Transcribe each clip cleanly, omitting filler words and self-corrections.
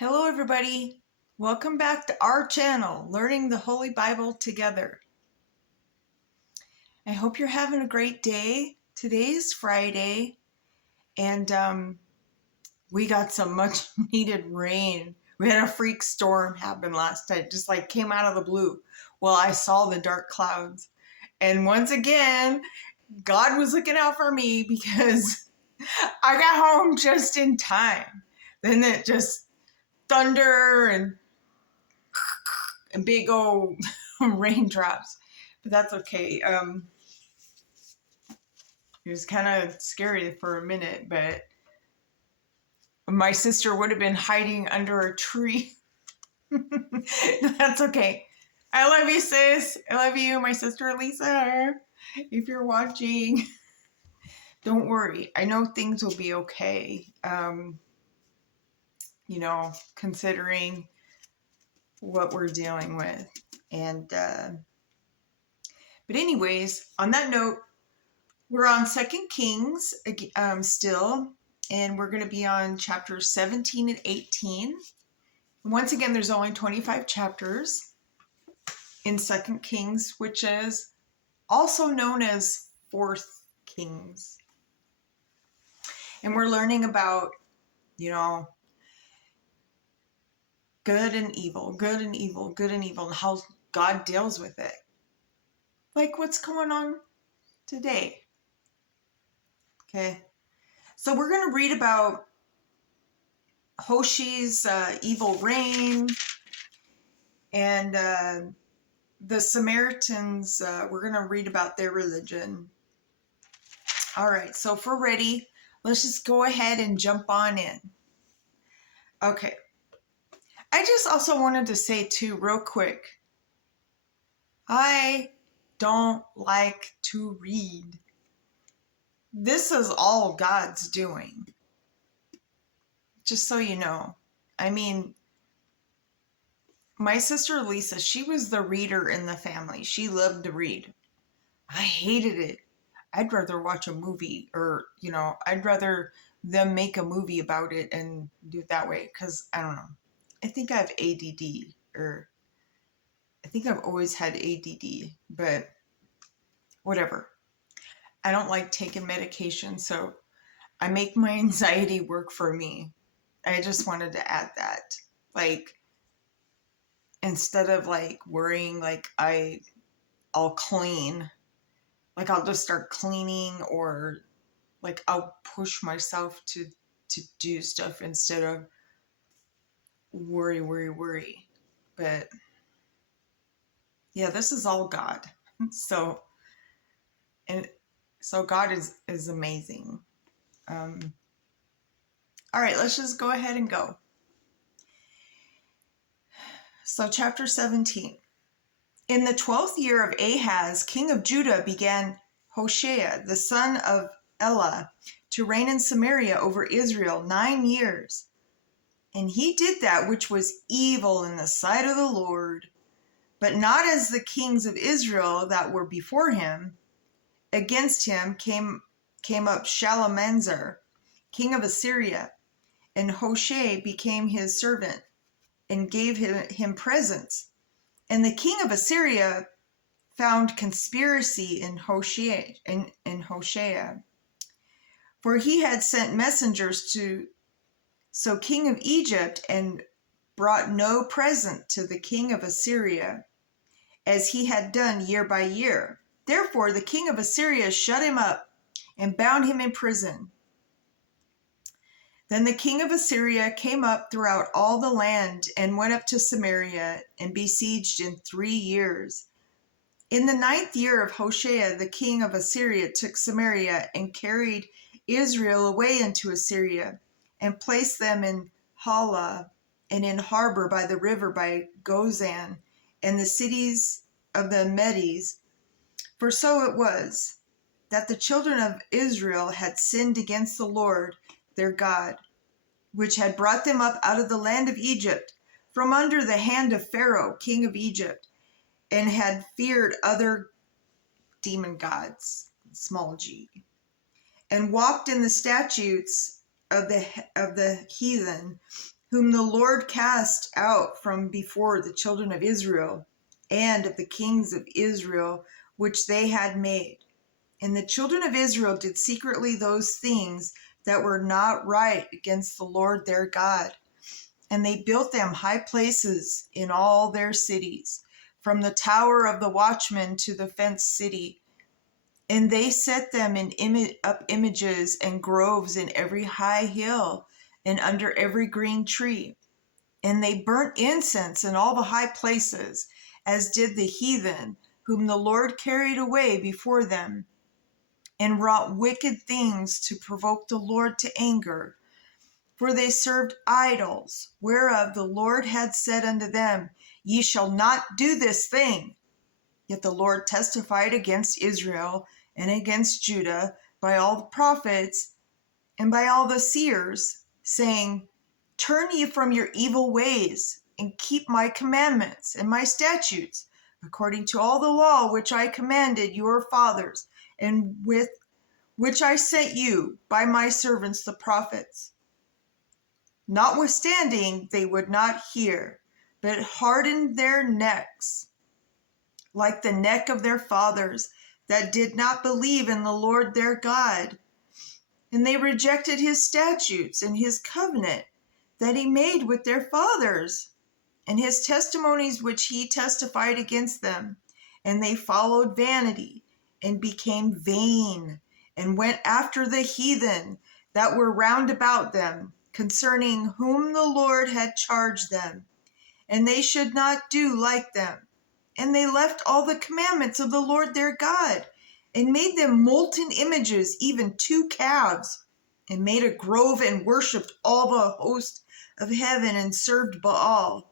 Hello everybody, welcome back to our channel, Learning the Holy Bible Together. I hope you're having a great day. Today's Friday and we got some much needed rain. We had a freak storm happen last night, just like came out of the blue. Well, I saw the dark clouds and once again, God was looking out for me because I got home just in time. Then it just thunder and big old raindrops, but that's okay. It was kind of scary for a minute, but my sister would have been hiding under a tree. That's okay. I love you, sis. I love you, my sister Lisa. If you're watching, don't worry. I know things will be okay. Considering what we're dealing with. But anyways, on that note, we're on 2 Kings still, and we're going to be on chapters 17 and 18. And once again, there's only 25 chapters in 2 Kings, which is also known as 4th Kings. And we're learning about, good and evil, good and evil, good and evil, and how God deals with it. Like what's going on today. Okay. So we're going to read about Hoshea's evil reign, and the Samaritans, we're going to read about their religion. All right, so if we're ready, let's just go ahead and jump on in. Okay. I just also wanted to say too, real quick, I don't like to read. This is all God's doing. Just so you know. I mean, my sister Lisa, she was the reader in the family. She loved to read. I hated it. I'd rather watch a movie, or, I'd rather them make a movie about it and do it that way. Because, I don't know. I think I have ADD, or I think I've always had ADD, but whatever. I don't like taking medication, so I make my anxiety work for me. I just wanted to add that. Like, instead of worrying I'll clean, I'll just start cleaning, or I'll push myself to do stuff instead of worry. But yeah, this is all God. So God is amazing. All right, let's just go ahead and go. So chapter 17. In the 12th year of Ahaz, king of Judah, began Hoshea, the son of Elah, to reign in Samaria over Israel 9 years. And he did that which was evil in the sight of the Lord, but not as the kings of Israel that were before him. Against him came up Shalmaneser, king of Assyria, and Hoshea became his servant and gave him presents. And the king of Assyria found conspiracy in Hoshea, for he had sent messengers to king of Egypt, and brought no present to the king of Assyria, as he had done year by year. Therefore the king of Assyria shut him up and bound him in prison. Then the king of Assyria came up throughout all the land, and went up to Samaria, and besieged in 3 years. In the 9th year of Hoshea, the king of Assyria took Samaria, and carried Israel away into Assyria, and placed them in Hala, and in harbor by the river by Gozan, and the cities of the Medes. For so it was, that the children of Israel had sinned against the Lord their God, which had brought them up out of the land of Egypt, from under the hand of Pharaoh, king of Egypt, and had feared other demon gods, small g, and walked in the statutes of the heathen, whom the Lord cast out from before the children of Israel, and of the kings of Israel which they had made. And the children of Israel did secretly those things that were not right against the Lord their God. And they built them high places in all their cities, from the tower of the watchman to the fenced city. And they set them up images and groves in every high hill and under every green tree. And they burnt incense in all the high places, as did the heathen, whom the Lord carried away before them, and wrought wicked things to provoke the Lord to anger. For they served idols, whereof the Lord had said unto them, Ye shall not do this thing. Yet the Lord testified against Israel and against Judah by all the prophets and by all the seers, saying, Turn ye from your evil ways, and keep my commandments and my statutes, according to all the law which I commanded your fathers, and with which I sent you by my servants the prophets. Notwithstanding, they would not hear, but hardened their necks, like the neck of their fathers, that did not believe in the Lord their God. And they rejected his statutes and his covenant that he made with their fathers, and his testimonies which he testified against them. And they followed vanity, and became vain, and went after the heathen that were round about them, concerning whom the Lord had charged them. And they should not do like them. And they left all the commandments of the Lord their God, and made them molten images, even 2 calves, and made a grove, and worshipped all the host of heaven, and served Baal.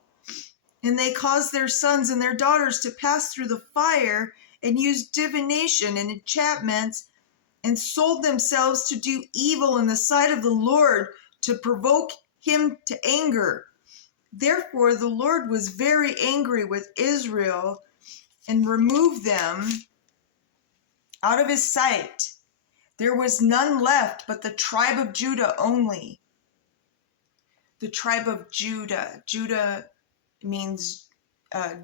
And they caused their sons and their daughters to pass through the fire, and used divination and enchantments, and sold themselves to do evil in the sight of the Lord, to provoke him to anger. Therefore the Lord was very angry with Israel, and removed them out of his sight. There was none left but the tribe of Judah only. The tribe of Judah. Judah means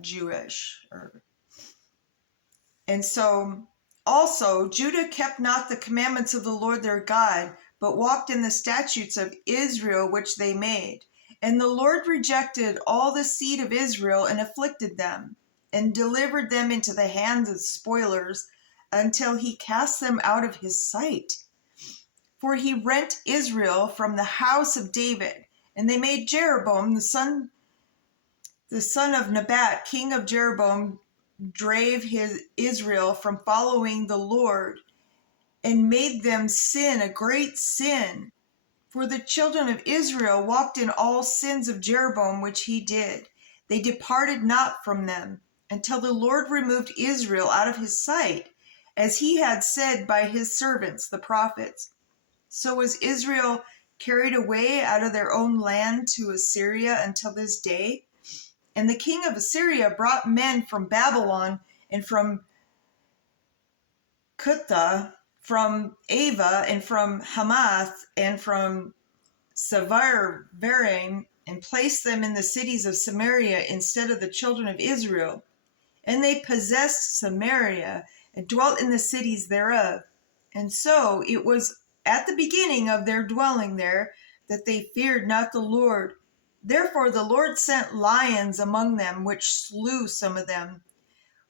Jewish. And so also Judah kept not the commandments of the Lord their God, but walked in the statutes of Israel which they made. And the Lord rejected all the seed of Israel, and afflicted them, and delivered them into the hands of spoilers, until he cast them out of his sight. For he rent Israel from the house of David, and they made Jeroboam the son of Nebat, king of Jeroboam, drave Israel from following the Lord, and made them sin a great sin. For the children of Israel walked in all sins of Jeroboam which he did. They departed not from them, until the Lord removed Israel out of his sight, as he had said by his servants the prophets. So was Israel carried away out of their own land to Assyria until this day. And the king of Assyria brought men from Babylon, and from Cutha, from Ava, and from Hamath, and from Sevarvaim, and placed them in the cities of Samaria instead of the children of Israel. And they possessed Samaria, and dwelt in the cities thereof. And so it was at the beginning of their dwelling there, that they feared not the Lord. Therefore the Lord sent lions among them, which slew some of them.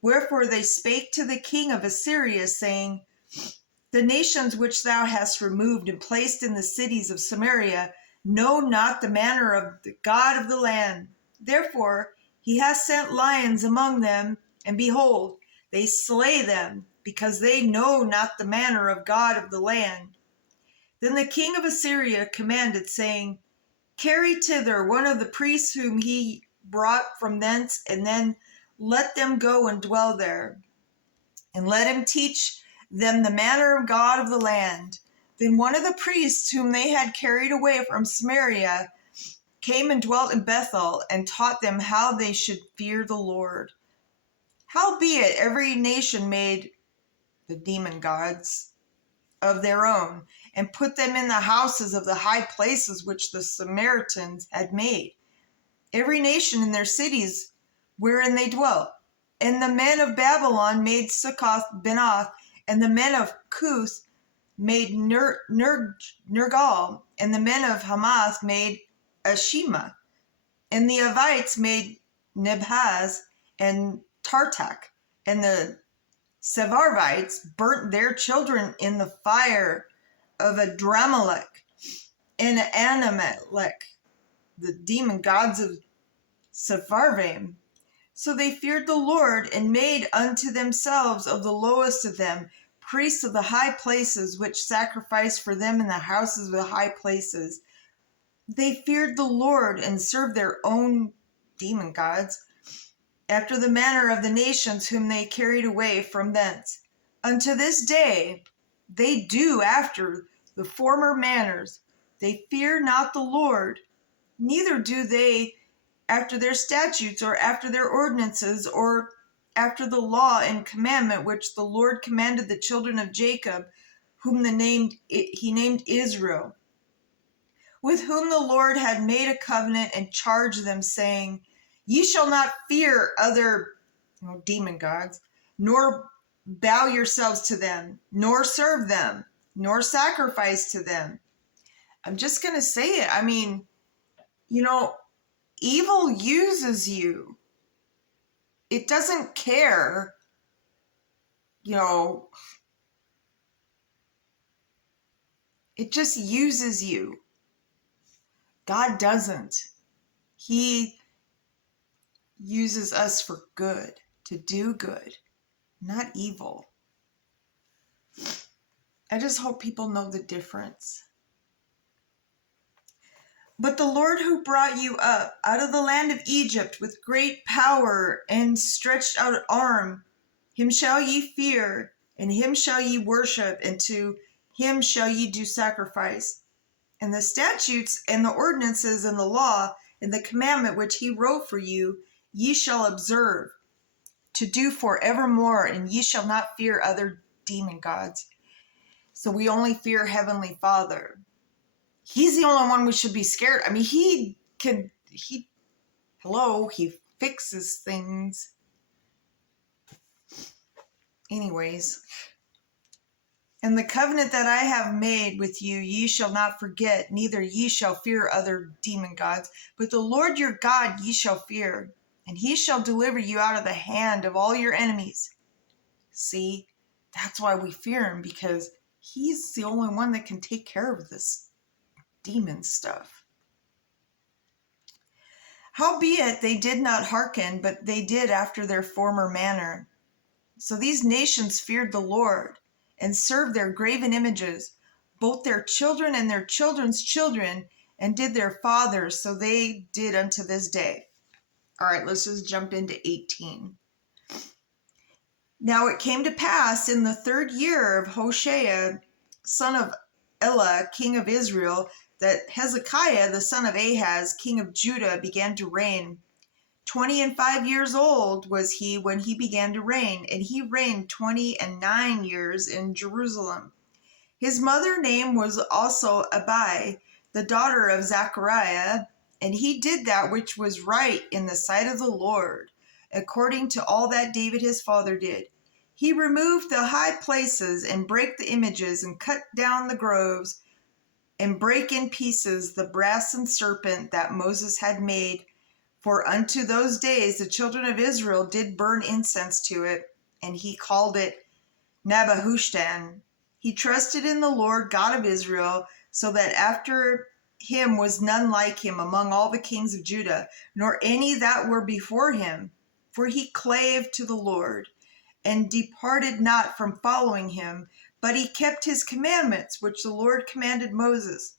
Wherefore they spake to the king of Assyria, saying, The nations which thou hast removed and placed in the cities of Samaria know not the manner of the God of the land. Therefore he hath sent lions among them, and behold, they slay them, because they know not the manner of God of the land. Then the king of Assyria commanded, saying, Carry thither one of the priests whom he brought from thence, and then let them go and dwell there, and let him teach them the manner of God of the land. Then one of the priests whom they had carried away from Samaria came and dwelt in Bethel, and taught them how they should fear the Lord. Howbeit every nation made the demon gods of their own, and put them in the houses of the high places which the Samaritans had made, every nation in their cities wherein they dwelt. And the men of Babylon made Succoth Benoth, and the men of Cuth made Nergal, and the men of Hamath made Ashima, and the Avites made Nebhaz and Tartak, and the Sevarvites burnt their children in the fire of Adramelech and Anamelech, the demon gods of Sepharvaim. So they feared the Lord, and made unto themselves of the lowest of them priests of the high places, which sacrificed for them in the houses of the high places. They feared the Lord, and served their own demon gods, after the manner of the nations whom they carried away from thence. Unto this day they do after the former manners. They fear not the Lord, neither do they after their statutes, or after their ordinances, or after the law and commandment which the Lord commanded the children of Jacob, whom he named Israel, with whom the Lord had made a covenant, and charged them, saying, Ye shall not fear other demon gods, nor bow yourselves to them, nor serve them, nor sacrifice to them. I'm just going to say it. I mean, evil uses you. It doesn't care, it just uses you. God doesn't. He uses us for good, to do good, not evil. I just hope people know the difference. But the Lord who brought you up out of the land of Egypt with great power and stretched out arm, him shall ye fear, and him shall ye worship, and to him shall ye do sacrifice. And the statutes and the ordinances and the law and the commandment which he wrote for you, ye shall observe to do forevermore, and ye shall not fear other demon gods. So we only fear Heavenly Father. He's the only one we should be scared. I mean, he fixes things. Anyways. And the covenant that I have made with you, ye shall not forget, neither ye shall fear other demon gods, but the Lord your God ye shall fear, and he shall deliver you out of the hand of all your enemies. See, that's why we fear him, because he's the only one that can take care of this demon stuff. Howbeit they did not hearken, but they did after their former manner. So these nations feared the Lord, and served their graven images, both their children and their children's children, and did their fathers, so they did unto this day. All right, let's just jump into 18. Now it came to pass in the 3rd year of Hoshea, son of Elah, king of Israel, that Hezekiah, the son of Ahaz, king of Judah, began to reign. 25 years old was he when he began to reign, and he reigned 29 years in Jerusalem. His mother name was also Abi, the daughter of Zechariah, and he did that which was right in the sight of the Lord, according to all that David his father did. He removed the high places, and brake the images, and cut down the groves, and brake in pieces the brazen serpent that Moses had made. For unto those days the children of Israel did burn incense to it, and he called it Nebuchadnezzar. He trusted in the Lord God of Israel, so that after him was none like him among all the kings of Judah, nor any that were before him. For he clave to the Lord, and departed not from following him, but he kept his commandments, which the Lord commanded Moses.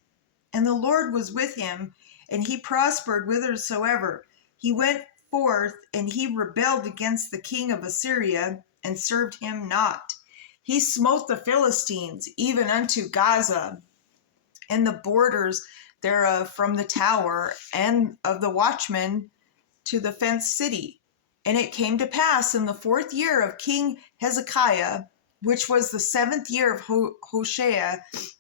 And the Lord was with him, and he prospered whithersoever he went forth, and he rebelled against the king of Assyria, and served him not. He smote the Philistines, even unto Gaza, and the borders thereof from the tower, and of the watchmen to the fenced city. And it came to pass in the 4th year of King Hezekiah, which was the 7th year of Hoshea,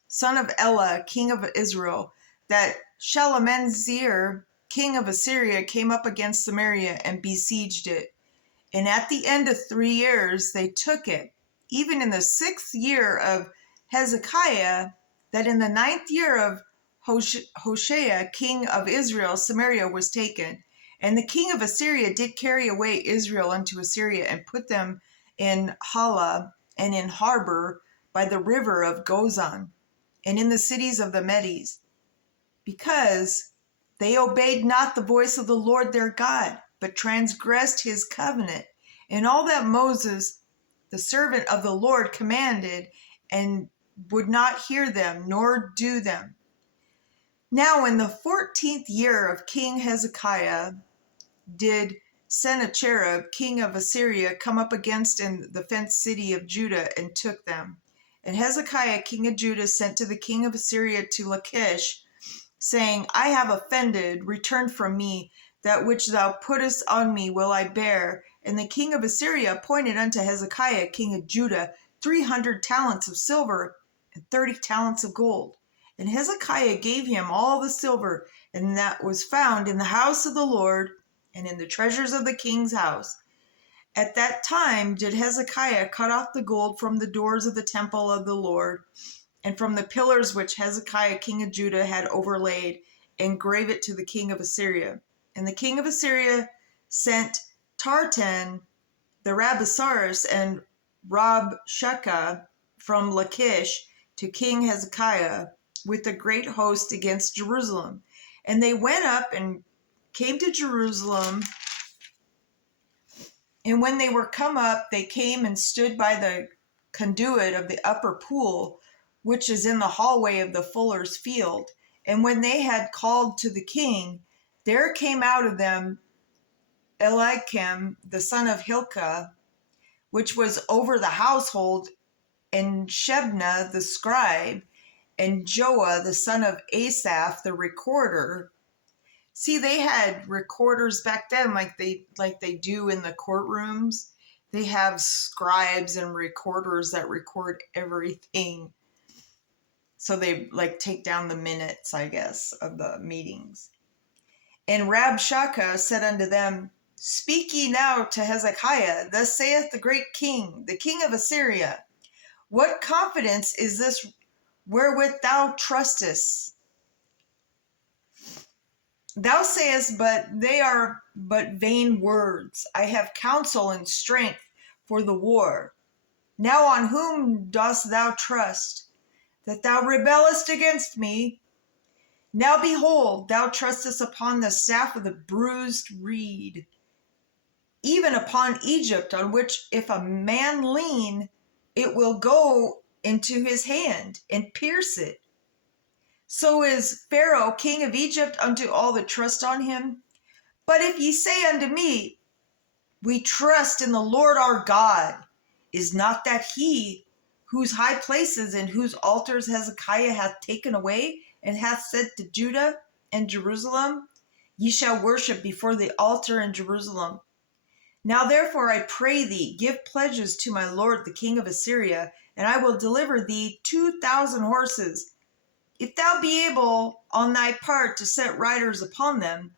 son of Elah, king of Israel, that Shalmaneser, king of Assyria, came up against Samaria and besieged it. And at the end of 3 years, they took it. Even in the 6th year of Hezekiah, that in the 9th year of Hoshea, king of Israel, Samaria was taken. And the king of Assyria did carry away Israel unto Assyria and put them in Hala and in harbor by the river of Gozan and in the cities of the Medes, because they obeyed not the voice of the Lord their God, but transgressed his covenant, and all that Moses, the servant of the Lord, commanded, and would not hear them, nor do them. Now in the 14th year of King Hezekiah did Sennacherib, king of Assyria, come up against in the fenced city of Judah and took them. And Hezekiah, king of Judah, sent to the king of Assyria to Lachish, saying, I have offended, return from me, that which thou puttest on me will I bear. And the king of Assyria appointed unto Hezekiah, king of Judah, 300 talents of silver and 30 talents of gold. And Hezekiah gave him all the silver, and that was found in the house of the Lord, and in the treasures of the king's house. At that time did Hezekiah cut off the gold from the doors of the temple of the Lord, and from the pillars which Hezekiah king of Judah had overlaid, and gave it to the king of Assyria. And the king of Assyria sent Tartan the Rabsaris and Rabshakeh from Lachish to King Hezekiah with a great host against Jerusalem. And they went up and came to Jerusalem. And when they were come up, they came and stood by the conduit of the upper pool, which is in the hallway of the fuller's field. And when they had called to the king, there came out of them Eliakim, the son of Hilkiah, which was over the household, and Shebna the scribe, and Joah the son of Asaph the recorder. See, they had recorders back then, like they do in the courtrooms. They have scribes and recorders that record everything. So they take down the minutes, I guess, of the meetings. And Rabshakeh said unto them, Speak ye now to Hezekiah, thus saith the great king, the king of Assyria, What confidence is this wherewith thou trustest? Thou sayest, but they are but vain words. I have counsel and strength for the war. Now on whom dost thou trust, that thou rebellest against me? Now behold, thou trustest upon the staff of the bruised reed, even upon Egypt, on which if a man lean, it will go into his hand and pierce it. So is Pharaoh, king of Egypt, unto all that trust on him. But if ye say unto me, We trust in the Lord our God, is not that he whose high places and whose altars Hezekiah hath taken away, and hath said to Judah and Jerusalem, Ye shall worship before the altar in Jerusalem. Now therefore I pray thee, give pledges to my lord the king of Assyria, and I will deliver thee 2,000 horses. If thou be able on thy part to set riders upon them,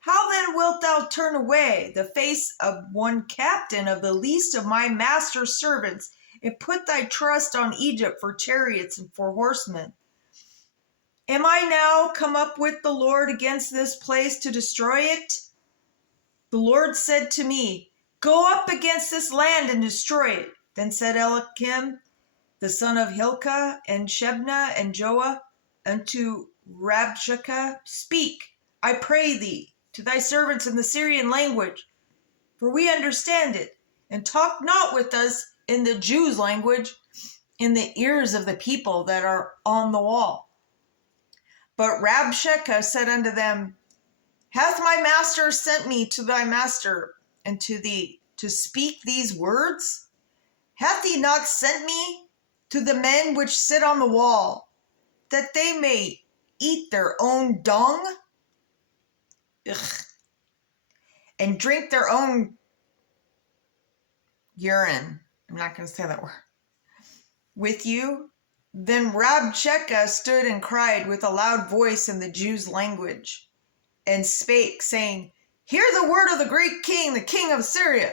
how then wilt thou turn away the face of one captain of the least of my master's servants, and put thy trust on Egypt for chariots and for horsemen? Am I now come up with the Lord against this place to destroy it? The Lord said to me, Go up against this land and destroy it. Then said Eliakim, the son of Hilkiah, and Shebna, and Joah, unto Rabshakeh, Speak, I pray thee, to thy servants in the Syrian language, for we understand it, and talk not with us in the Jews' language, in the ears of the people that are on the wall. But Rabshakeh said unto them, Hath my master sent me to thy master and to thee to speak these words? Hath he not sent me to the men which sit on the wall, that they may eat their own dung? Ugh. And drink their own urine. I'm not going to say that word. with you? Then Rabshakeh stood and cried with a loud voice in the Jews' language, and spake, saying, Hear the word of the great king, the king of Syria.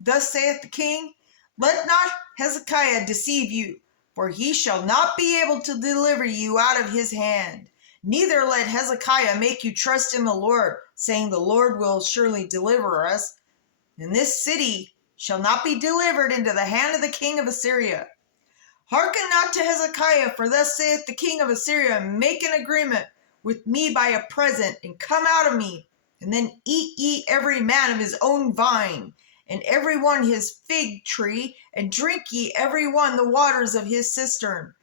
Thus saith the king, Let not Hezekiah deceive you, for he shall not be able to deliver you out of his hand. Neither let Hezekiah make you trust in the Lord, saying, The Lord will surely deliver us, and this city shall not be delivered into the hand of the king of Assyria. Hearken not to Hezekiah, for thus saith the king of Assyria, Make an agreement with me by a present, and come out of me, and then eat ye every man of his own vine, and every one his fig tree, and drink ye every one the waters of his cistern,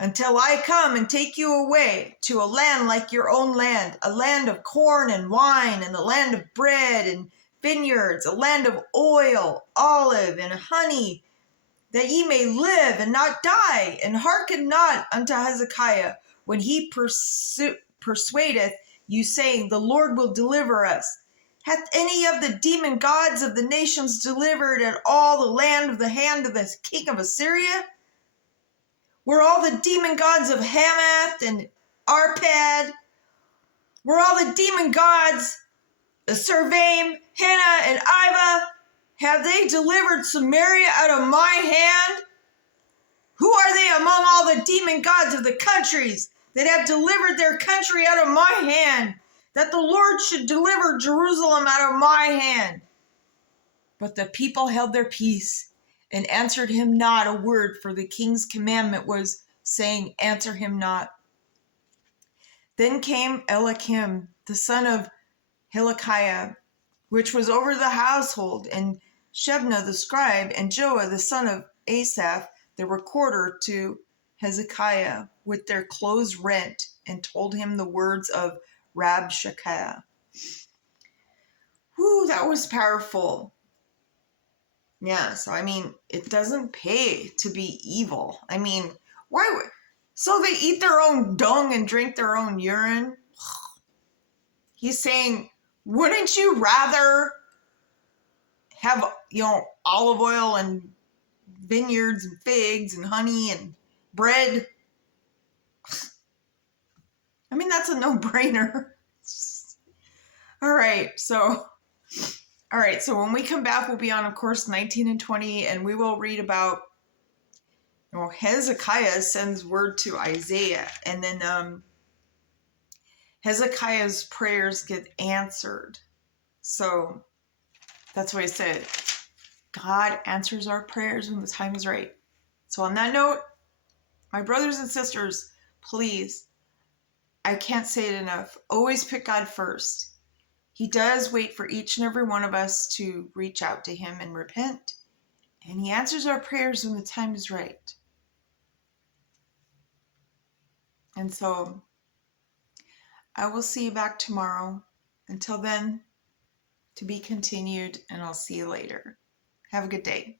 until I come and take you away to a land like your own land, a land of corn and wine, and a land of bread and vineyards, a land of oil, olive, and honey, that ye may live and not die. And hearken not unto Hezekiah when he persuadeth you, saying, The Lord will deliver us. Hath any of the demon gods of the nations delivered at all the land of the hand of the king of Assyria? Were all the demon gods of Hamath and Arpad, were all the demon gods of Servaim, Hena, and Iva, have they delivered Samaria out of my hand? Who are they among all the demon gods of the countries that have delivered their country out of my hand, that the Lord should deliver Jerusalem out of my hand? But the people held their peace and answered him not a word, for the king's commandment was, saying, Answer him not. Then came Eliakim, the son of Hilkiah, which was over the household, and Shebna the scribe, and Joah the son of Asaph, the recorder, to Hezekiah with their clothes rent, and told him the words of Rabshakeh. Whew, that was powerful. Yeah, so I mean, it doesn't pay to be evil. I mean, why would... So they eat their own dung and drink their own urine? He's saying, wouldn't you rather have, olive oil and vineyards and figs and honey and bread? I mean, that's a no-brainer. All right, so when we come back, we'll be on, of course, 19 and 20, and we will read about, Hezekiah sends word to Isaiah, and then Hezekiah's prayers get answered. So that's why I said God answers our prayers when the time is right. So on that note, my brothers and sisters, please, I can't say it enough, always put God first. He does wait for each and every one of us to reach out to him and repent. And he answers our prayers when the time is right. And so I will see you back tomorrow. Until then, to be continued, and I'll see you later. Have a good day.